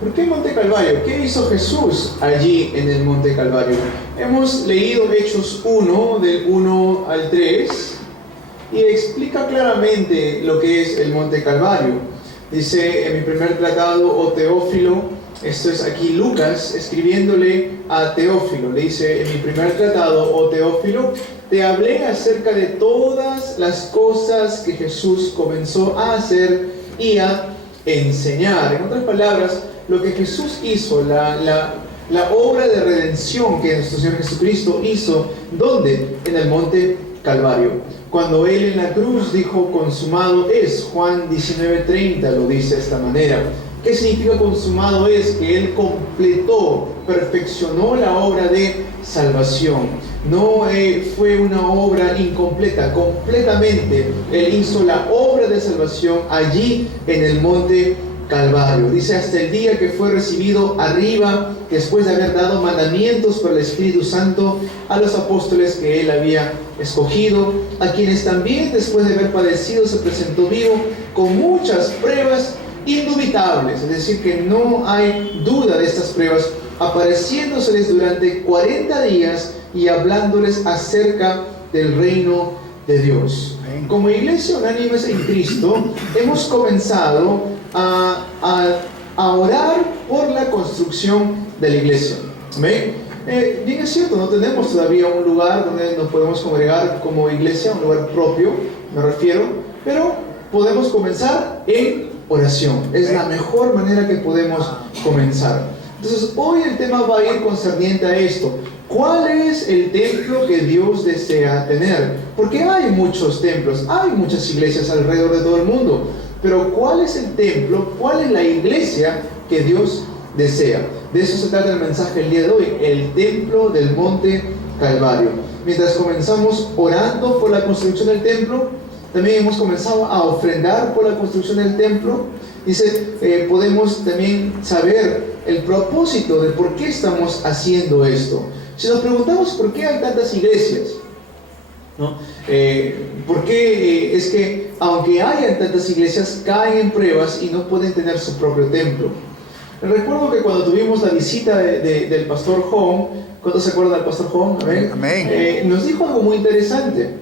¿Por qué Monte Calvario? ¿Qué hizo Jesús allí en el Monte Calvario? Hemos leído Hechos 1, del 1 al 3, y explica claramente lo que es el Monte Calvario. Dice en mi primer tratado, oh Teófilo, esto es aquí Lucas escribiéndole a Teófilo, le dice en mi primer tratado, oh Teófilo, te hablé acerca de todas las cosas que Jesús comenzó a hacer y a enseñar. En otras palabras, lo que Jesús hizo, la obra de redención que nuestro Señor Jesucristo hizo, ¿dónde? En el Monte Calvario. Cuando Él en la cruz dijo, consumado es, Juan 19:30 lo dice de esta manera. ¿Qué significa consumado es? Que Él completó, perfeccionó la obra de salvación. No fue una obra incompleta, completamente Él hizo la obra de salvación allí en el Monte Calvario. Dice hasta el día que fue recibido arriba, después de haber dado mandamientos por el Espíritu Santo a los apóstoles que Él había escogido, a quienes también después de haber padecido se presentó vivo con muchas pruebas indubitables, es decir, que no hay duda de estas pruebas, apareciéndoseles durante 40 días y hablándoles acerca del reino de Dios. Como Iglesia Unánimes en Cristo, hemos comenzado a orar por la construcción de la iglesia. ¿Amén? Bien es cierto, no tenemos todavía un lugar donde nos podemos congregar como iglesia, un lugar propio, me refiero, pero podemos comenzar en oración. Es la mejor manera que podemos comenzar. Entonces, hoy el tema va a ir concerniente a esto. ¿Cuál es el templo que Dios desea tener? Porque hay muchos templos, hay muchas iglesias alrededor de todo el mundo. Pero ¿cuál es el templo? ¿Cuál es la iglesia que Dios desea? De eso se trata el mensaje el día de hoy, el templo del Monte Calvario. Mientras comenzamos orando por la construcción del templo, también hemos comenzado a ofrendar por la construcción del templo. Dice, podemos también saber el propósito de por qué estamos haciendo esto. Si nos preguntamos por qué hay tantas iglesias, ¿no? ¿Por qué es que aunque hayan tantas iglesias caen en pruebas y no pueden tener su propio templo? Recuerdo que cuando tuvimos la visita del pastor Hong, ¿cuántos se acuerdan del pastor Hong? Amén. Amén. Nos dijo algo muy interesante.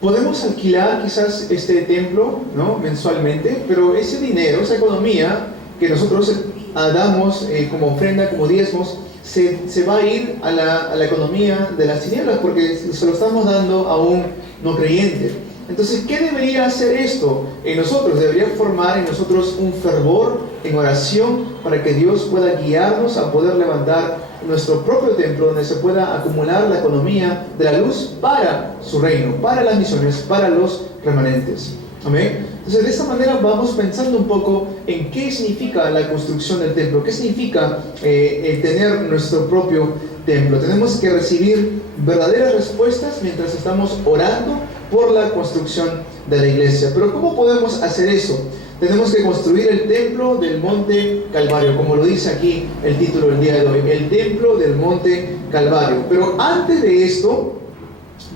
Podemos alquilar quizás este templo, ¿no? Mensualmente, pero ese dinero, esa economía que nosotros damos como ofrenda, como diezmos, se va a ir a la economía de las tinieblas, porque se lo estamos dando a un no creyente. Entonces, ¿qué debería hacer esto en nosotros? Debería formar en nosotros un fervor en oración para que Dios pueda guiarnos a poder levantar nuestro propio templo, donde se pueda acumular la economía de la luz para su reino, para las misiones, para los remanentes. Amén. Entonces, de esta manera vamos pensando un poco en qué significa la construcción del templo, qué significa el tener nuestro propio templo. Tenemos que recibir verdaderas respuestas mientras estamos orando por la construcción de la iglesia. Pero ¿cómo podemos hacer eso? Tenemos que construir el templo del Monte Calvario, como lo dice aquí el título del día de hoy, el templo del Monte Calvario. Pero antes de esto,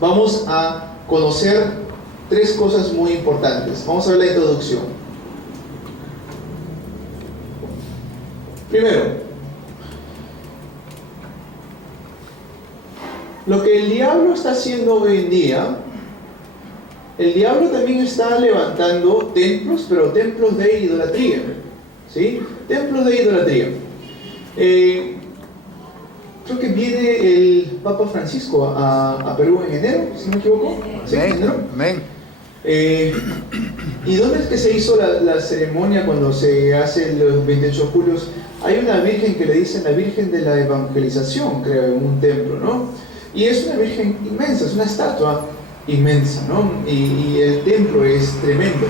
vamos a conocer tres cosas muy importantes. Vamos a ver la introducción. Primero, lo que el diablo está haciendo hoy en día, el diablo también está levantando templos, pero templos de idolatría, ¿sí? Templos de idolatría. Creo que viene el Papa Francisco a Perú en enero, si no me equivoco. ¿Sí? ¿En enero? Amén. ¿Y dónde es que se hizo la ceremonia cuando se hace los 28 de julio? Hay una virgen que le dicen la Virgen de la Evangelización, creo, en un templo, ¿no? Y es una virgen inmensa, es una estatua inmensa, ¿no? Y el templo es tremendo,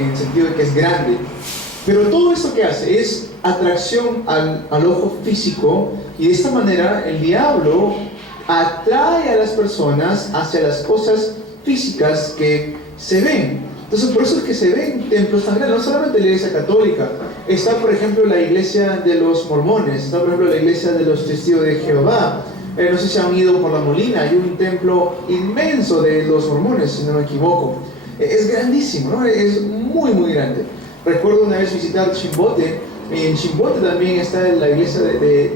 en el sentido de que es grande. Pero todo esto que hace es atracción al ojo físico, y de esta manera el diablo atrae a las personas hacia las cosas físicas que se ven. Entonces, por eso es que se ven templos tan grandes, no solamente la iglesia católica. Está, por ejemplo, la iglesia de los mormones, está, por ejemplo, la iglesia de los testigos de Jehová. No sé si han ido por La Molina, hay un templo inmenso de los mormones, si no me equivoco. Es grandísimo, ¿no? Es muy, muy grande. Recuerdo una vez visitar Chimbote. En Chimbote también está la iglesia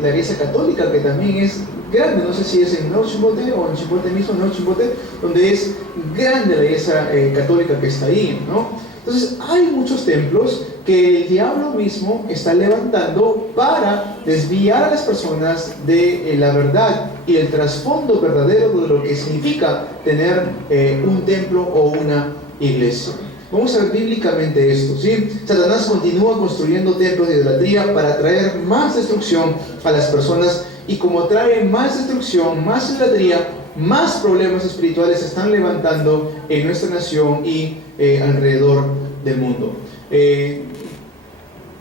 la iglesia católica, que también es grande. No sé si es en Nuevo Chimbote o en Chimbote mismo, Nuevo Chimbote, donde es grande la iglesia católica que está ahí, ¿no? Entonces hay muchos templos que el diablo mismo está levantando para desviar a las personas de la verdad y el trasfondo verdadero de lo que significa tener un templo o una iglesia. Vamos a ver bíblicamente esto, ¿sí? Satanás continúa construyendo templos de idolatría para traer más destrucción a las personas, y como trae más destrucción, más idolatría, más problemas espirituales se están levantando en nuestra nación y alrededor del mundo.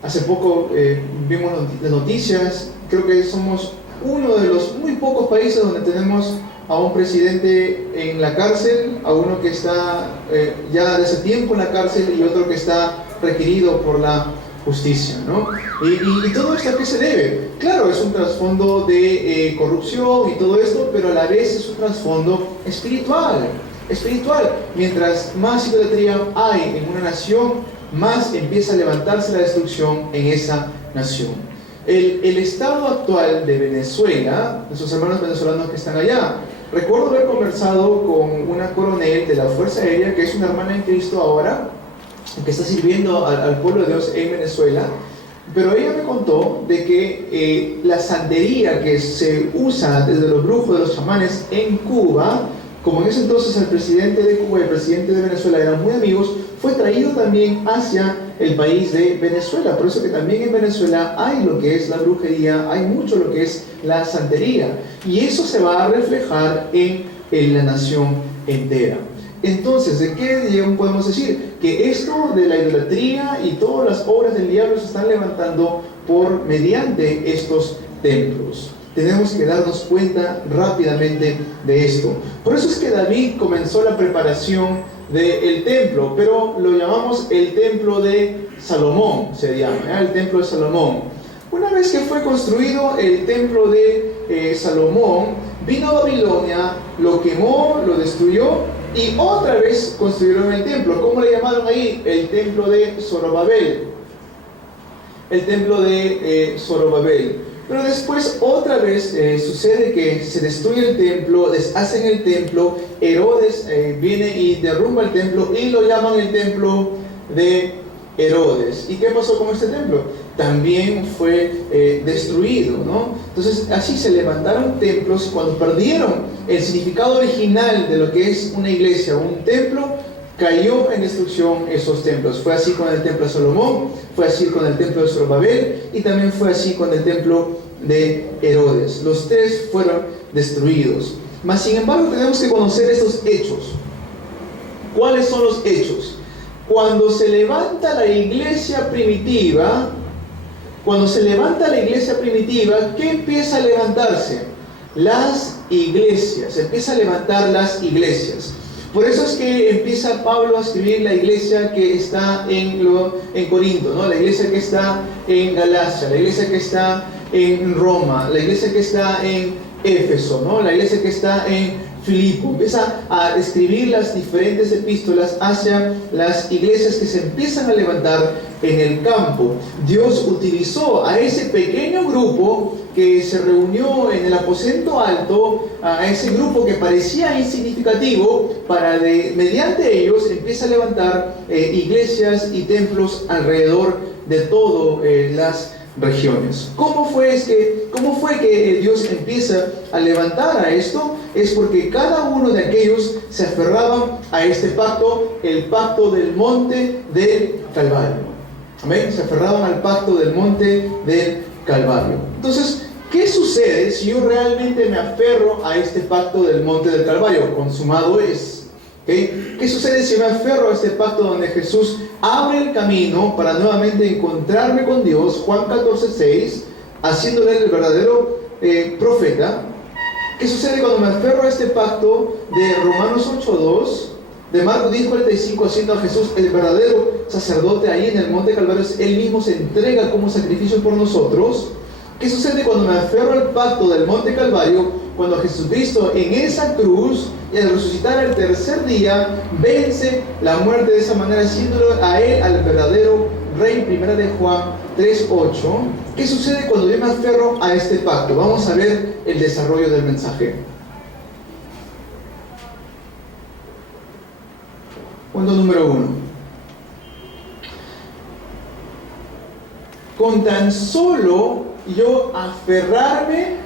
Hace poco vimos las noticias. Creo que somos uno de los muy pocos países donde tenemos a un presidente en la cárcel, a uno que está ya desde tiempo en la cárcel y otro que está requerido por la justicia, ¿no? Y todo esto, ¿a qué se debe? Claro, es un trasfondo de corrupción y todo esto, pero a la vez es un trasfondo espiritual. Mientras más idolatría hay en una nación, más empieza a levantarse la destrucción en esa nación. El estado actual de Venezuela, nuestros hermanos venezolanos que están allá, recuerdo haber conversado con una coronel de la Fuerza Aérea, que es una hermana en Cristo ahora, que está sirviendo al pueblo de Dios en Venezuela, pero ella me contó de que la santería que se usa desde los brujos, de los chamanes en Cuba, como en ese entonces el presidente de Cuba y el presidente de Venezuela eran muy amigos, fue traído también hacia el país de Venezuela. Por eso que también en Venezuela hay lo que es la brujería, hay mucho lo que es la santería, y eso se va a reflejar en la nación entera. Entonces, ¿de qué podemos decir? Que esto de la idolatría y todas las obras del diablo se están levantando mediante estos templos. Tenemos que darnos cuenta rápidamente de esto. Por eso es que David comenzó la preparación del templo, pero lo llamamos el templo de Salomón, se llama, el templo de Salomón. Una vez que fue construido el templo de Salomón, vino a Babilonia, lo quemó, lo destruyó, y otra vez construyeron el templo. ¿Cómo le llamaron ahí? El templo de Zorobabel. El templo de Zorobabel. Pero después otra vez sucede que se destruye el templo, deshacen el templo, Herodes viene y derrumba el templo y lo llaman el templo de Herodes. ¿Y qué pasó con este templo? También fue destruido, ¿no? Entonces así se levantaron templos. Cuando perdieron el significado original de lo que es una iglesia, un templo, cayó en destrucción esos templos. Fue así con el templo de Salomón, fue así con el templo de Zorobabel y también fue así con el templo de Herodes. Los tres fueron destruidos. Mas sin embargo tenemos que conocer estos hechos. ¿Cuáles son los hechos? Cuando se levanta la iglesia primitiva, ¿qué empieza a levantarse? Las iglesias. Empieza a levantar las iglesias. Por eso es que empieza Pablo a escribir la iglesia que está en Corinto, ¿no? La iglesia que está en Galacia, la iglesia que está en Roma, la iglesia que está en Éfeso, ¿no? La iglesia que está en Filipo. Empieza a escribir las diferentes epístolas hacia las iglesias que se empiezan a levantar en el campo. Dios utilizó a ese pequeño grupo que se reunió en el aposento alto, a ese grupo que parecía insignificativo, para mediante ellos empieza a levantar iglesias y templos alrededor de todas las regiones. ¿Cómo fue que Dios empieza a levantar a esto? Es porque cada uno de aquellos se aferraban a este pacto, el pacto del monte del Calvario. Amén. Se aferraban al pacto del monte del Calvario. Entonces, ¿qué sucede si yo realmente me aferro a este pacto del monte del Calvario? Consumado es. ¿Okay? ¿Qué sucede si me aferro a este pacto donde Jesús abre el camino para nuevamente encontrarme con Dios? Juan 14:6, haciéndole el verdadero profeta. ¿Qué sucede cuando me aferro a este pacto de Romanos 8:2? De Marcos 10:45, haciendo a Jesús el verdadero sacerdote ahí en el monte Calvario? Él mismo se entrega como sacrificio por nosotros. ¿Qué sucede cuando me aferro al pacto del monte Calvario? Cuando Jesucristo en esa cruz y al resucitar el tercer día vence la muerte de esa manera, haciéndolo a Él al verdadero Rey, primera de Juan 3:8. ¿Qué sucede cuando yo me aferro a este pacto? Vamos a ver el desarrollo del mensaje. Punto número 1. Con tan solo yo aferrarme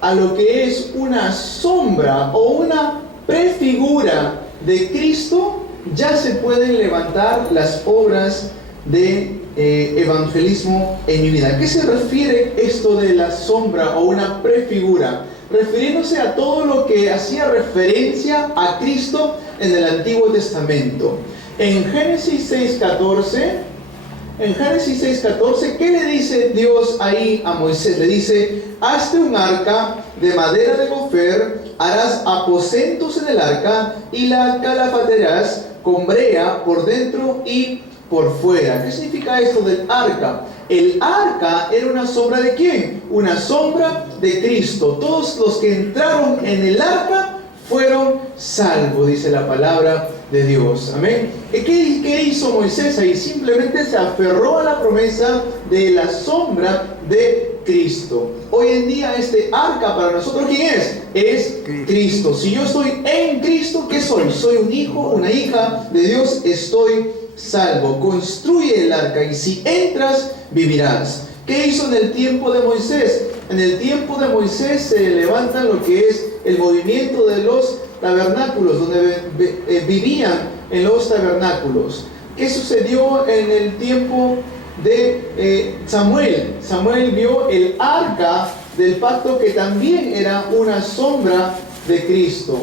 a lo que es una sombra o una prefigura de Cristo, ya se pueden levantar las obras de evangelismo en mi vida. ¿A qué se refiere esto de la sombra o una prefigura? Refiriéndose a todo lo que hacía referencia a Cristo en el Antiguo Testamento. En Génesis 6:14, ¿qué le dice Dios ahí a Moisés? Le dice: hazte un arca de madera de gofer, harás aposentos en el arca y la calafatearás con brea por dentro y por fuera. ¿Qué significa esto del arca? El arca era una sombra ¿de quién? Una sombra de Cristo. Todos los que entraron en el arca fueron salvos, dice la palabra de Dios. Amén. ¿Qué hizo Moisés ahí? Simplemente se aferró a la promesa de la sombra de Cristo. Hoy en día este arca para nosotros, ¿quién es? Es Cristo. Si yo estoy en Cristo, ¿qué soy? Soy un hijo, una hija de Dios, estoy salvo. Construye el arca y si entras, vivirás. ¿Qué hizo en el tiempo de Moisés? En el tiempo de Moisés se levanta lo que es el movimiento de los tabernáculos, donde vivían en los tabernáculos. ¿Qué sucedió en el tiempo de Samuel? Samuel vio el arca del pacto, que también era una sombra de Cristo.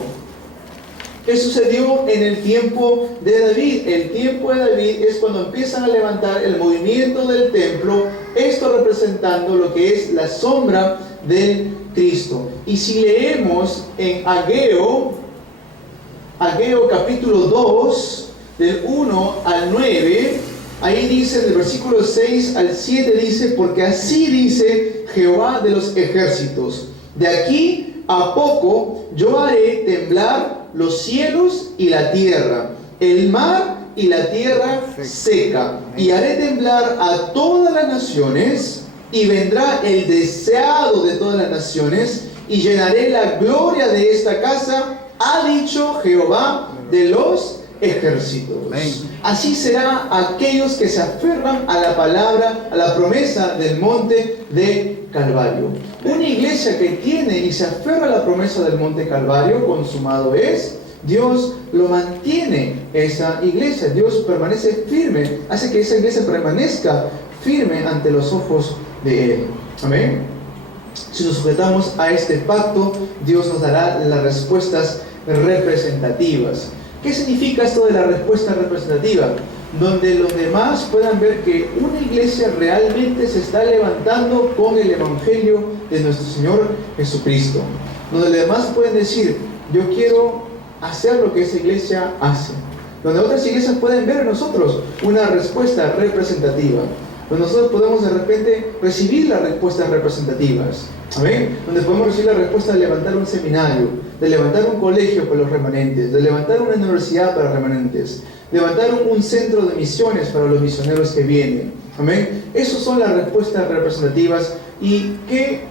¿Qué sucedió en el tiempo de David? El tiempo de David es cuando empiezan a levantar el movimiento del templo, esto representando lo que es la sombra del Cristo. Y si leemos en Ageo capítulo 2, del 1 al 9, ahí dice, del versículo 6 al 7, dice: porque así dice Jehová de los ejércitos, de aquí a poco yo haré temblar los cielos y la tierra, el mar y la tierra seca, y haré temblar a todas las naciones, y vendrá el deseado de todas las naciones, y llenaré la gloria de esta casa, ha dicho Jehová de los ejércitos. Así será aquellos que se aferran a la palabra, a la promesa del monte de Calvario. Una iglesia que tiene y se aferra a la promesa del monte Calvario, consumado es, Dios lo mantiene esa iglesia. Dios permanece firme, hace que esa iglesia permanezca firme ante los ojos de Él. Amén. Si nos sujetamos a este pacto, Dios nos dará las respuestas representativas. ¿Qué significa esto de la respuesta representativa? Donde los demás puedan ver que una iglesia realmente se está levantando con el evangelio de nuestro Señor Jesucristo. Donde los demás pueden decir: yo quiero hacer lo que esa iglesia hace. Donde otras iglesias pueden ver en nosotros una respuesta representativa. Donde nosotros podemos de repente recibir las respuestas representativas. Amén. Donde podemos recibir la respuesta de levantar un seminario, de levantar un colegio para los remanentes, de levantar una universidad para remanentes, levantar un centro de misiones para los misioneros que vienen. Amén. Esas son las respuestas representativas. ¿Y qué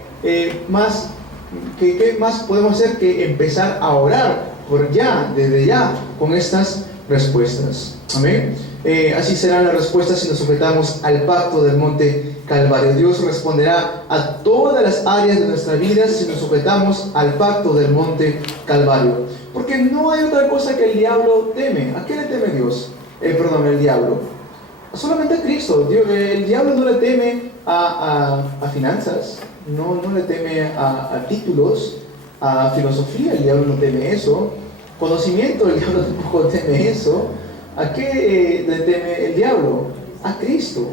más podemos hacer que empezar a orar desde ya, con estas respuestas? Amén. Así serán las respuestas si nos sujetamos al pacto del monte Calvario. Dios responderá a todas las áreas de nuestra vida si nos sujetamos al pacto del monte Calvario. Porque no hay otra cosa que el diablo teme. ¿A qué le teme Dios? El diablo. Solamente a Cristo. El diablo no le teme a finanzas, no le teme a títulos, a filosofía. El diablo no teme eso. Conocimiento, el diablo tampoco teme eso. ¿A qué le teme el diablo? A Cristo.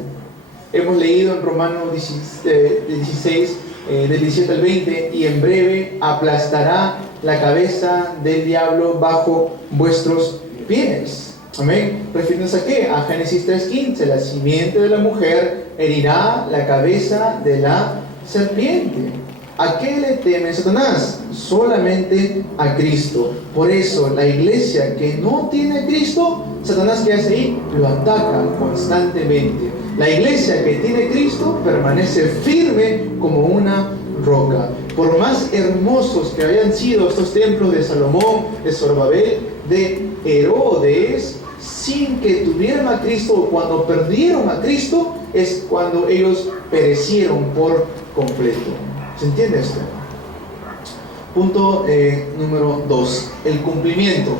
Hemos leído en Romanos 16, del 17 al 20: y en breve aplastará la cabeza del diablo bajo vuestros pies. Amén. ¿Refiriéndose a qué? A Génesis 3:15: la simiente de la mujer herirá la cabeza de la serpiente. ¿A qué le teme Satanás? Solamente a Cristo. Por eso la iglesia que no tiene a Cristo, Satanás, ¿qué hace ahí? Lo ataca constantemente. La iglesia que tiene a Cristo permanece firme como una roca. Por más hermosos que hayan sido estos templos de Salomón, de Zorobabel, de Herodes, sin que tuvieran a Cristo, o cuando perdieron a Cristo, es cuando ellos perecieron por completo. ¿Se entiende esto? Punto número 2, el cumplimiento.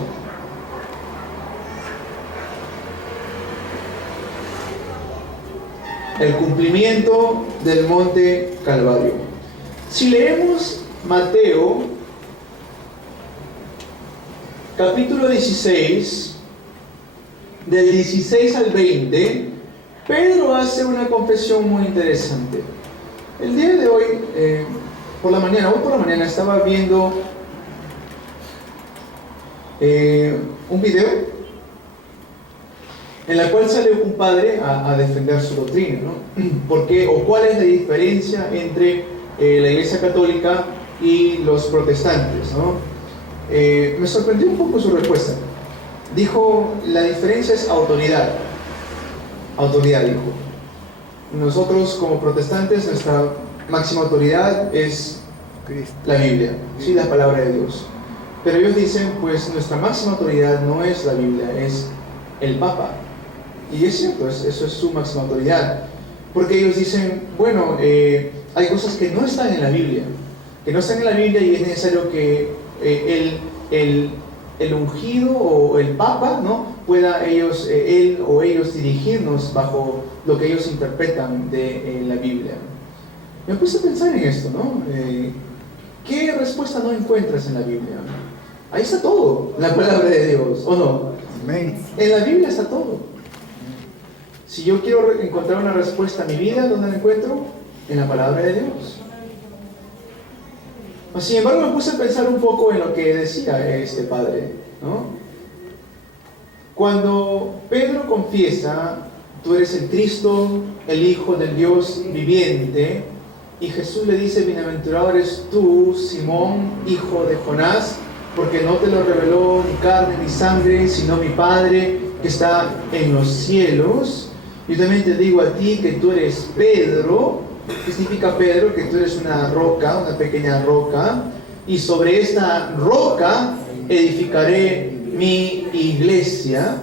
El cumplimiento del monte Calvario. Si leemos Mateo, capítulo 16, del 16 al 20, Pedro hace una confesión muy interesante. El día de hoy, hoy por la mañana estaba viendo un video en la cual sale un padre a defender su doctrina, ¿no? ¿Por qué o cuál es la diferencia entre la Iglesia Católica y los protestantes, ¿no? Me sorprendió un poco su respuesta. Dijo, la diferencia es autoridad. Autoridad, dijo. Nosotros como protestantes, nuestra máxima autoridad es la Biblia, sí, la palabra de Dios. Pero ellos dicen, pues nuestra máxima autoridad no es la Biblia, es el Papa. Y es cierto, eso es su máxima autoridad. Porque ellos dicen, bueno, hay cosas que no están en la Biblia, y es necesario que el ungido o el Papa, ¿no?, pueda él o ellos dirigirnos bajo lo que ellos interpretan de la Biblia. Me puse a pensar en esto, ¿no? ¿Qué respuesta no encuentras en la Biblia? Ahí está todo, la palabra de Dios, ¿o no? Amén. En la Biblia está todo. Si yo quiero encontrar una respuesta a mi vida, ¿dónde la encuentro? En la palabra de Dios. Sin embargo, me puse a pensar un poco en lo que decía este padre, ¿no? Cuando Pedro confiesa, tú eres el Cristo, el Hijo del Dios viviente, y Jesús le dice, bienaventurado eres tú, Simón, hijo de Jonás, porque no te lo reveló ni carne ni sangre, sino mi Padre que está en los cielos. Yo también te digo a ti que tú eres Pedro. ¿Qué significa Pedro? Que tú eres una roca, una pequeña roca, y sobre esta roca edificaré mi iglesia.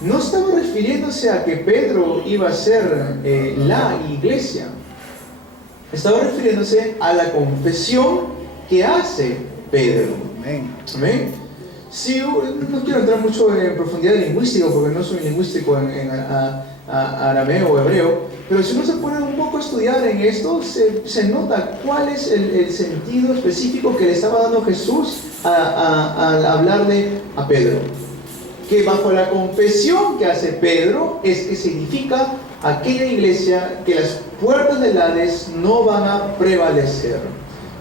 No estaba refiriéndose a que Pedro iba a ser la iglesia. Estaba refiriéndose a la confesión que hace Pedro. Amén. Amén. Sí, no quiero entrar mucho en profundidad lingüística porque no soy lingüístico en arameo o hebreo, pero si uno se pone un poco a estudiar en esto, se nota cuál es el sentido específico que le estaba dando Jesús al hablarle a Pedro. Que bajo la confesión que hace Pedro es que significa aquella iglesia que las puertas del Hades no van a prevalecer.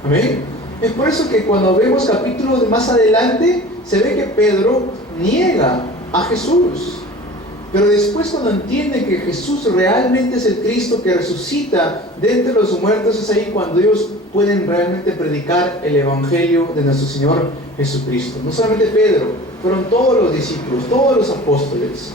Amén. Es por eso que cuando vemos capítulos más adelante, se ve que Pedro niega a Jesús. Pero después, cuando entiende que Jesús realmente es el Cristo que resucita de entre los muertos, es ahí cuando ellos pueden realmente predicar el Evangelio de nuestro Señor Jesucristo. No solamente Pedro, fueron todos los discípulos, todos los apóstoles.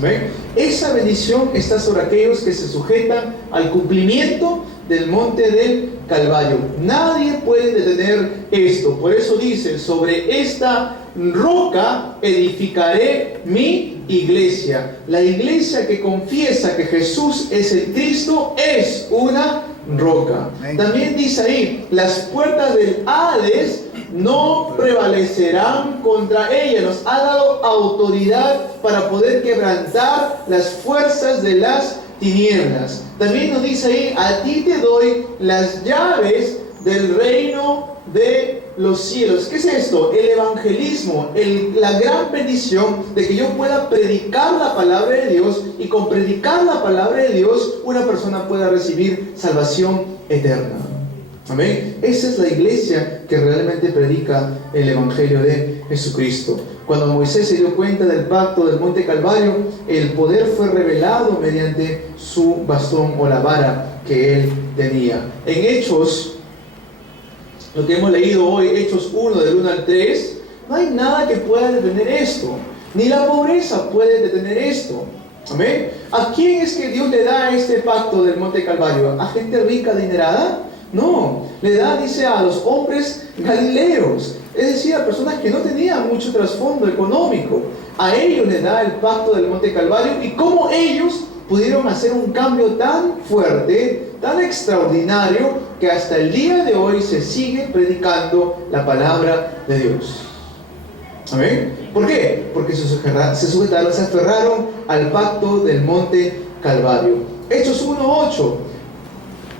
¿Ven? Esa bendición está sobre aquellos que se sujetan al cumplimiento del monte del Calvario. Nadie puede detener esto. Por eso dice, sobre esta roca edificaré mi iglesia. La iglesia que confiesa que Jesús es el Cristo es una roca. También dice ahí, las puertas del Hades no prevalecerán contra ella. Nos ha dado autoridad para poder quebrantar las fuerzas de las tinieblas. También nos dice ahí, a ti te doy las llaves del reino de los cielos. ¿Qué es esto? El evangelismo, la gran bendición de que yo pueda predicar la palabra de Dios, y con predicar la palabra de Dios una persona pueda recibir salvación eterna. Amén. Esa es la iglesia que realmente predica el evangelio de Jesucristo. Cuando Moisés se dio cuenta del pacto del monte Calvario, el poder fue revelado mediante su bastón o la vara que él tenía. En Hechos, lo que hemos leído hoy, Hechos 1 del 1 al 3, no hay nada que pueda detener esto, ni la pobreza puede detener esto. ¿Amén? ¿A quién es que Dios le da este pacto del monte Calvario? ¿A gente rica, adinerada? No, le da, dice, a los hombres galileos, es decir, a personas que no tenían mucho trasfondo económico. A ellos le da el pacto del monte Calvario, y cómo ellos pudieron hacer un cambio tan fuerte, tan extraordinario, que hasta el día de hoy se sigue predicando la palabra de Dios. ¿Amén? ¿Por qué? Porque se aferraron al pacto del monte Calvario. Hechos 1:8.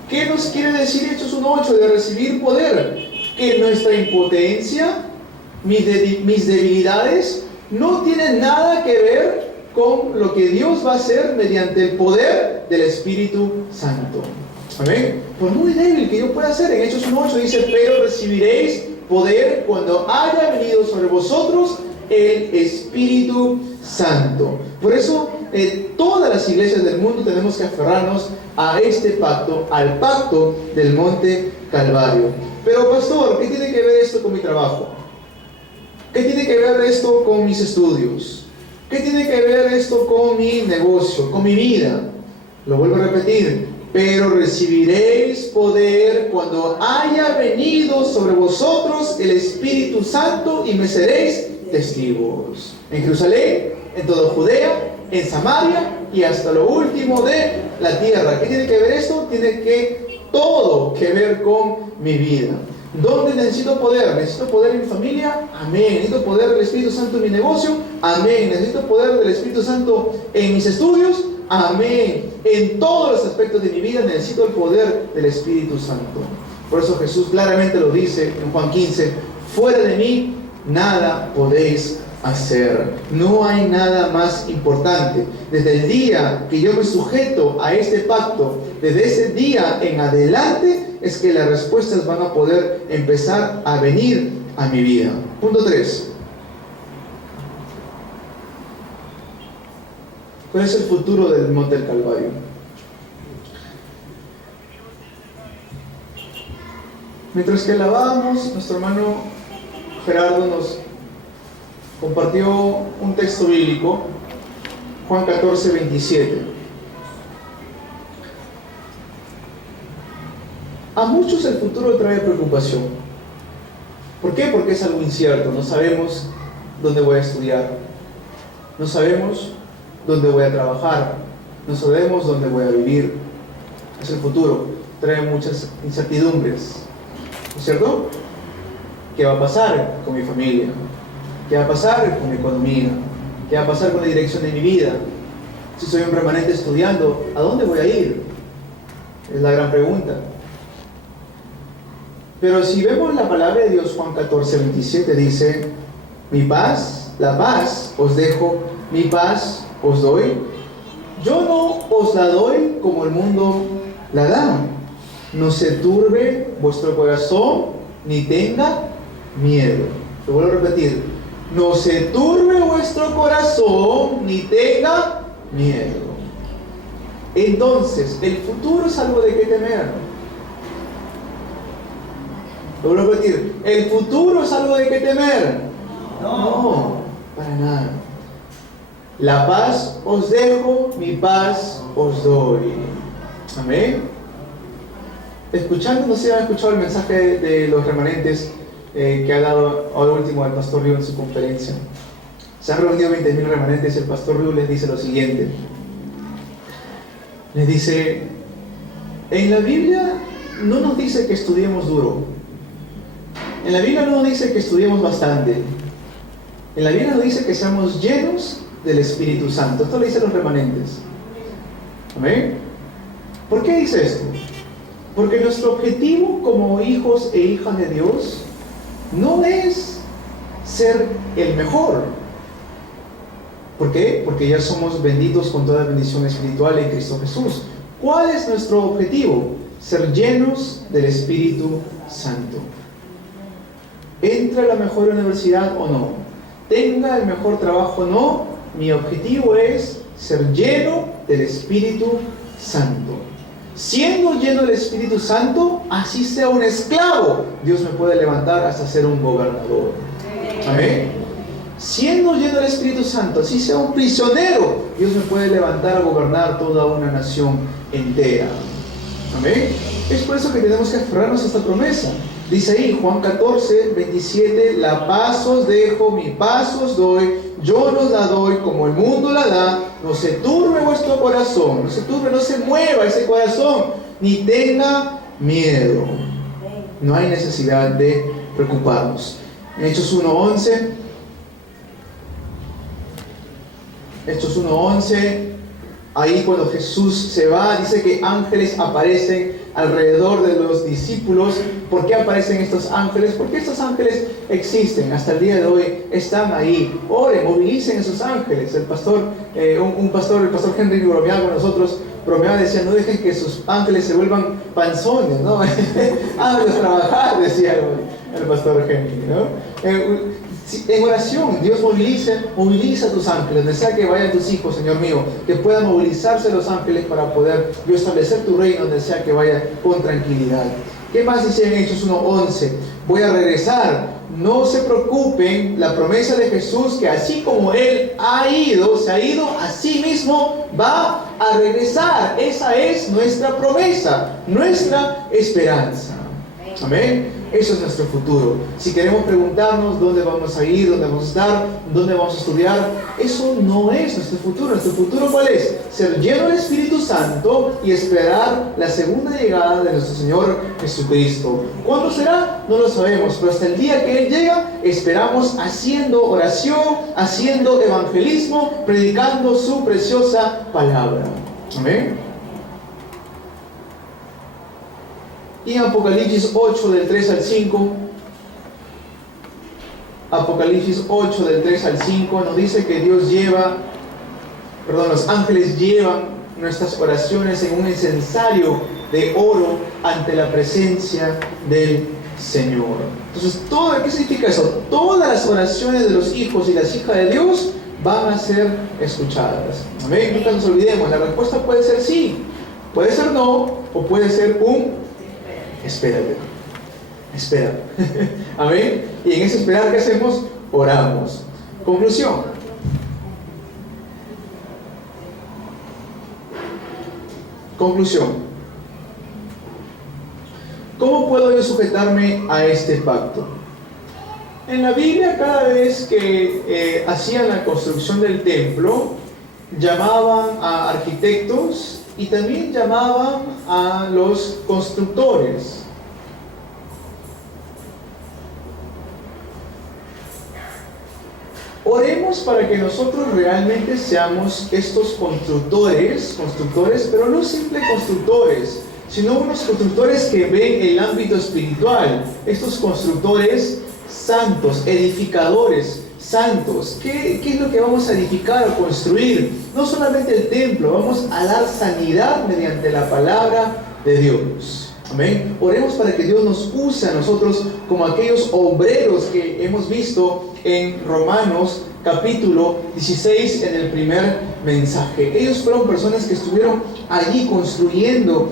¿Qué nos quiere decir Hechos 1:8 de recibir poder? Que nuestra impotencia, mis debilidades, no tienen nada que ver con lo que Dios va a hacer mediante el poder del Espíritu Santo. Amén. Por muy débil que yo pueda ser, en Hechos 1:8 dice: pero recibiréis poder cuando haya venido sobre vosotros el Espíritu Santo. Por eso todas las iglesias del mundo tenemos que aferrarnos a este pacto, al pacto del monte Calvario. Pero pastor, ¿qué tiene que ver esto con mi trabajo? ¿Qué tiene que ver esto con mis estudios? ¿Qué tiene que ver esto con mi negocio, con mi vida? Lo vuelvo a repetir: pero recibiréis poder cuando haya venido sobre vosotros el Espíritu Santo, y me seréis testigos en Jerusalén, en toda Judea, en Samaria y hasta lo último de la tierra. ¿Qué tiene que ver esto? Tiene todo que ver con mi vida. ¿Dónde necesito poder? ¿Necesito poder en mi familia? Amén. ¿Necesito poder del Espíritu Santo en mi negocio? Amén. ¿Necesito poder del Espíritu Santo en mis estudios? Amén. En todos los aspectos de mi vida necesito el poder del Espíritu Santo. Por eso Jesús claramente lo dice en Juan 15: fuera de mí nada podéis hacer. No hay nada más importante. Desde el día que yo me sujeto a este pacto, desde ese día en adelante, es que las respuestas van a poder empezar a venir a mi vida. Punto 3. ¿Cuál es el futuro del monte del Calvario? Mientras que alabábamos, nuestro hermano Gerardo nos compartió un texto bíblico, Juan 14:27. A muchos el futuro trae preocupación. ¿Por qué? Porque es algo incierto. No sabemos dónde voy a estudiar, no sabemos dónde voy a trabajar, no sabemos dónde voy a vivir. Es el futuro, trae muchas incertidumbres, ¿no es cierto? ¿Qué va a pasar con mi familia? ¿Qué va a pasar con mi economía? ¿Qué va a pasar con la dirección de mi vida? Si soy un remanente estudiando, ¿a dónde voy a ir? Es la gran pregunta. Pero si vemos la palabra de Dios, Juan 14:27 dice: mi paz, la paz os dejo, mi paz os doy. Yo no os la doy como el mundo la da. No se turbe vuestro corazón, ni tenga miedo. Lo vuelvo a repetir: no se turbe vuestro corazón, ni tenga miedo. Entonces, el futuro es algo de qué temer. Lo vuelvo a repetir: ¿el futuro es algo de qué temer? No, para nada. La paz os dejo, mi paz os doy. Amén. Escuchando, no sé si han escuchado el mensaje de los remanentes que ha dado ahora último el pastor Ryu en su conferencia. Se han reunido 20.000 remanentes y el pastor Ryu les dice lo siguiente. Les dice: en la Biblia no nos dice que estudiemos duro. En la Biblia no nos dice que estudiemos bastante. En la Biblia nos dice que seamos llenos del Espíritu Santo. Esto lo dicen los remanentes. ¿Amén? ¿Por qué dice esto? Porque nuestro objetivo como hijos e hijas de Dios no es ser el mejor. ¿Por qué? Porque ya somos benditos con toda bendición espiritual en Cristo Jesús. ¿Cuál es nuestro objetivo? Ser llenos del Espíritu Santo. ¿Entra a la mejor universidad o no? tenga el mejor trabajo o no, mi objetivo es ser lleno del Espíritu Santo. Siendo lleno del Espíritu Santo, así sea un esclavo, Dios me puede levantar hasta ser un gobernador. Amén. Siendo lleno del Espíritu Santo, así sea un prisionero, Dios me puede levantar a gobernar toda una nación entera. Amén. Es por eso que tenemos que aferrarnos a esta promesa. Dice ahí Juan 14, 27, la paz os dejo, mi paz os doy, yo os la doy como el mundo la da, no se turbe vuestro corazón, no se turbe, no se mueva ese corazón, ni tenga miedo. No hay necesidad de preocuparnos. En Hechos 1:11, ahí cuando Jesús se va, dice que ángeles aparecen alrededor de los discípulos. ¿Por qué aparecen estos ángeles? Porque estos ángeles existen hasta el día de hoy, están ahí. Oren, movilicen esos ángeles. El pastor Henry bromeaba con nosotros, decía, no dejen que sus ángeles se vuelvan panzones, ¿no? Háganlos trabajar, decía el pastor Henry, ¿no? En oración, Dios moviliza a tus ángeles, donde sea que vayan tus hijos, Señor mío, que puedan movilizarse los ángeles para poder yo establecer tu reino donde sea que vaya con tranquilidad. ¿Qué más dice en Hechos 1:11? Voy a regresar, no se preocupen, la promesa de Jesús, que así como Él se ha ido, así mismo va a regresar. Esa es nuestra promesa, nuestra esperanza. Amén. Eso es nuestro futuro. Si queremos preguntarnos dónde vamos a ir, dónde vamos a estar, dónde vamos a estudiar, eso no es nuestro futuro. Nuestro futuro, ¿cuál es? Ser lleno del Espíritu Santo y esperar la segunda llegada de nuestro Señor Jesucristo. ¿Cuándo será? No lo sabemos, pero hasta el día que Él llega, esperamos haciendo oración, haciendo evangelismo, predicando su preciosa palabra. Amén. Y Apocalipsis 8 del 3 al 5, Apocalipsis 8 del 3 al 5 nos dice que los ángeles llevan nuestras oraciones en un incensario de oro ante la presencia del Señor. Entonces, ¿qué significa eso? Todas las oraciones de los hijos y las hijas de Dios van a ser escuchadas. Amén. Nunca nos olvidemos, la respuesta puede ser sí, puede ser no, o puede ser espérate. Amén. Y en ese esperar, ¿qué hacemos? Oramos. Conclusión. ¿Cómo puedo yo sujetarme a este pacto? En la Biblia, cada vez que hacían la construcción del templo, llamaban a arquitectos y también llamaban a los constructores. Oremos para que nosotros realmente seamos estos constructores, pero no simples constructores, sino unos constructores que ven el ámbito espiritual, estos constructores santos, edificadores santos. ¿Qué es lo que vamos a edificar o construir? No solamente el templo, vamos a dar sanidad mediante la palabra de Dios. Amén. Oremos para que Dios nos use a nosotros como aquellos obreros que hemos visto en Romanos capítulo 16 en el primer mensaje. Ellos fueron personas que estuvieron allí construyendo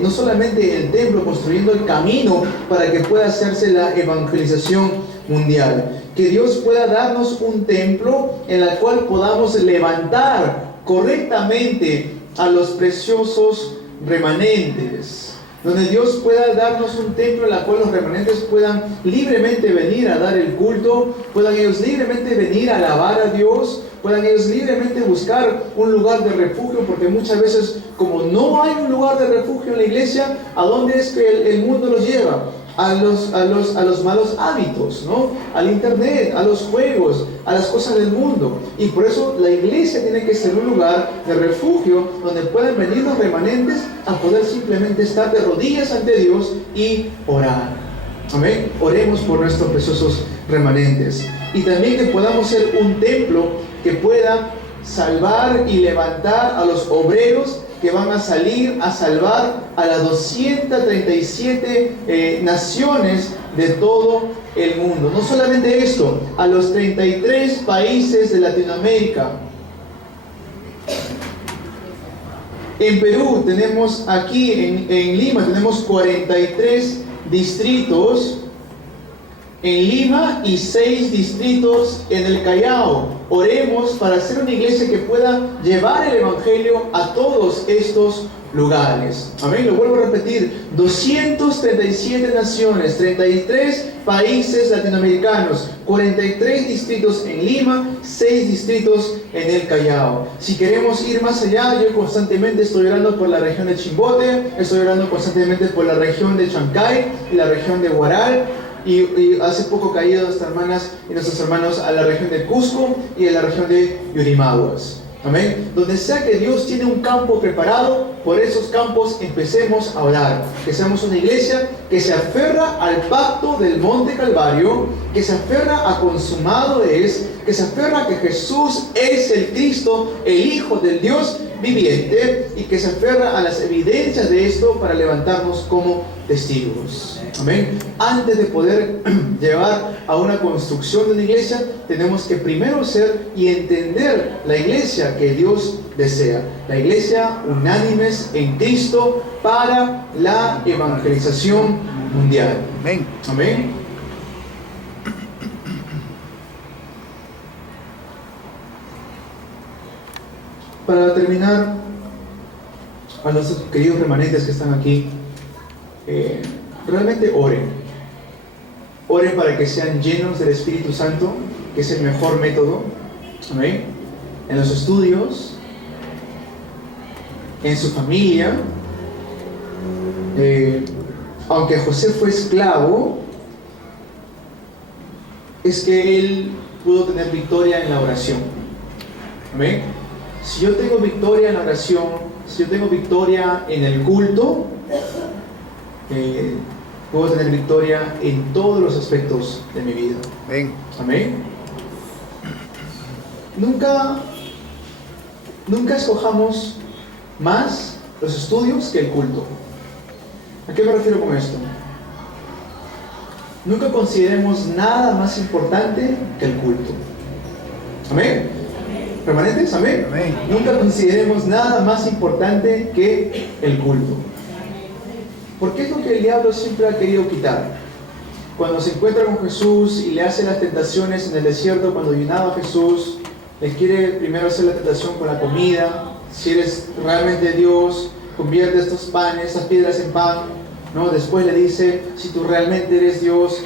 no solamente el templo, construyendo el camino para que pueda hacerse la evangelización mundial. Que Dios pueda darnos un templo en el cual podamos levantar correctamente a los preciosos remanentes, donde Dios pueda darnos un templo en el cual los remanentes puedan libremente venir a dar el culto, puedan ellos libremente venir a alabar a Dios, puedan ellos libremente buscar un lugar de refugio, porque muchas veces, como no hay un lugar de refugio en la iglesia, ¿a dónde es que el mundo los lleva? A los malos hábitos, ¿no? Al internet, a los juegos, a las cosas del mundo. Y por eso la iglesia tiene que ser un lugar de refugio donde puedan venir los remanentes a poder simplemente estar de rodillas ante Dios y orar. Amén. Oremos por nuestros preciosos remanentes. Y también que podamos ser un templo que pueda salvar y levantar a los obreros que van a salir a salvar a las 237 naciones de todo el mundo. No solamente esto, a los 33 países de Latinoamérica. En Perú tenemos aquí, en Lima, tenemos 43 distritos en Lima y 6 distritos en el Callao. Oremos para hacer una iglesia que pueda llevar el Evangelio a todos estos lugares. Amén. Lo vuelvo a repetir: 237 naciones, 33 países latinoamericanos, 43 distritos en Lima, 6 distritos en el Callao. Si queremos ir más allá, yo constantemente estoy orando por la región de Chimbote, estoy orando constantemente por la región de Chancay y la región de Huaral. Y hace poco caído nuestras hermanas y nuestros hermanos a la región de Cusco y a la región de Yurimaguas. Amén. Donde sea que Dios tiene un campo preparado, por esos campos empecemos a orar. Que seamos una iglesia que se aferra al pacto del Monte Calvario, que se aferra a consumado es, que se aferra a que Jesús es el Cristo, el Hijo del Dios viviente, y que se aferra a las evidencias de esto para levantarnos como testigos. Amén. Antes de poder llevar a una construcción de una iglesia, tenemos que primero ser y entender la iglesia que Dios desea. La iglesia unánimes en Cristo para la evangelización mundial. Amén. Amén. Para terminar, a nuestros queridos remanentes que están aquí, realmente oren. Oren para que sean llenos del Espíritu Santo, que es el mejor método. Amén. En los estudios, en su familia. Aunque José fue esclavo, es que él pudo tener victoria en la oración. Amén. Si yo tengo victoria en la oración, si yo tengo victoria en el culto, puedo tener victoria en todos los aspectos de mi vida. Amén. Amén. Nunca escojamos más los estudios que el culto. ¿A qué me refiero con esto? Nunca consideremos nada más importante que el culto. Amén. ¿Permanentes? Amén. Amén. Nunca consideremos nada más importante que el culto. Porque es lo que el diablo siempre ha querido quitar. Cuando se encuentra con Jesús y le hace las tentaciones en el desierto, cuando ayunaba a Jesús, le quiere primero hacer la tentación con la comida. Si eres realmente Dios, convierte estos panes, estas piedras en pan, ¿no? Después le dice: si tú realmente eres Dios,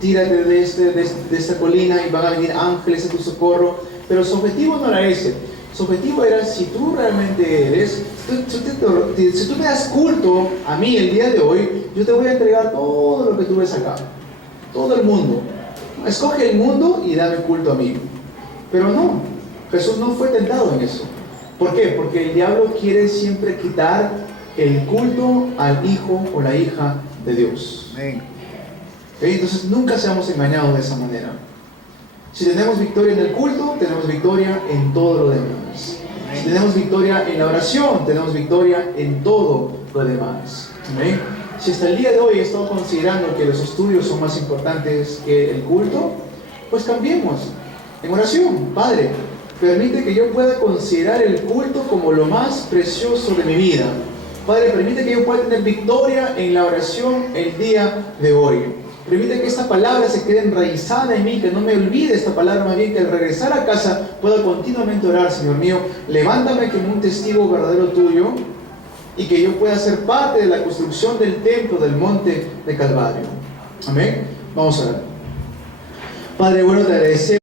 tírate de esta colina y van a venir ángeles a tu socorro. Pero su objetivo no era ese. Su objetivo era: si tú realmente eres, si tú me das culto a mí el día de hoy, yo te voy a entregar todo lo que tú ves acá, todo el mundo. Escoge el mundo y dame culto a mí. Pero no, Jesús no fue tentado en eso. ¿Por qué? Porque el diablo quiere siempre quitar el culto al hijo o la hija de Dios. Amén. Entonces nunca seamos engañados de esa manera. Si tenemos victoria en el culto, tenemos victoria en todo lo demás. Si tenemos victoria en la oración, tenemos victoria en todo lo demás. ¿Amén? Si hasta el día de hoy he estado considerando que los estudios son más importantes que el culto, pues cambiemos. En oración: Padre, permite que yo pueda considerar el culto como lo más precioso de mi vida. Padre, permite que yo pueda tener victoria en la oración el día de hoy. Permite que esta palabra se quede enraizada en mí, que no me olvide esta palabra, más bien que al regresar a casa pueda continuamente orar: Señor mío, levántame como un testigo verdadero tuyo, y que yo pueda ser parte de la construcción del templo del monte de Calvario. Amén. Vamos a ver. Padre bueno, te agradecemos.